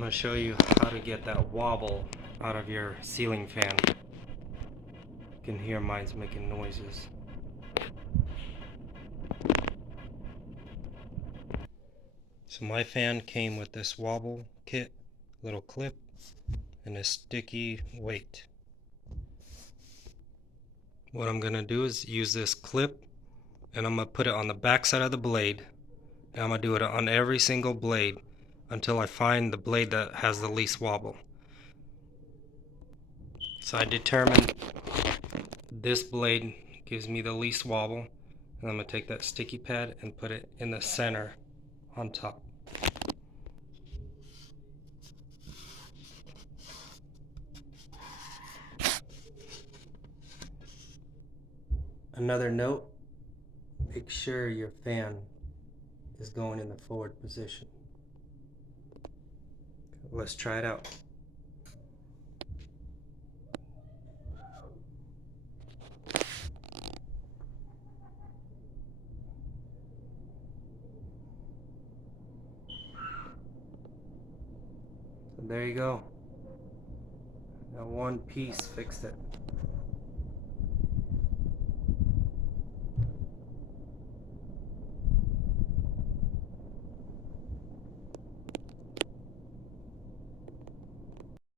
I'm going to show you how to get that wobble out of your ceiling fan. You can hear mine's making noises. So my fan came with this wobble kit, little clip, and a sticky weight. What I'm going to do is use this clip and I'm going to put it on the back side of the blade, and I'm going to do it on every single blade until I find the blade that has the least wobble. So I determined this blade gives me the least wobble, and I'm going to take that sticky pad and put it in the center on top. Another note, make sure your fan is going in the forward position. Let's try it out. So there you go. That one piece fixed it.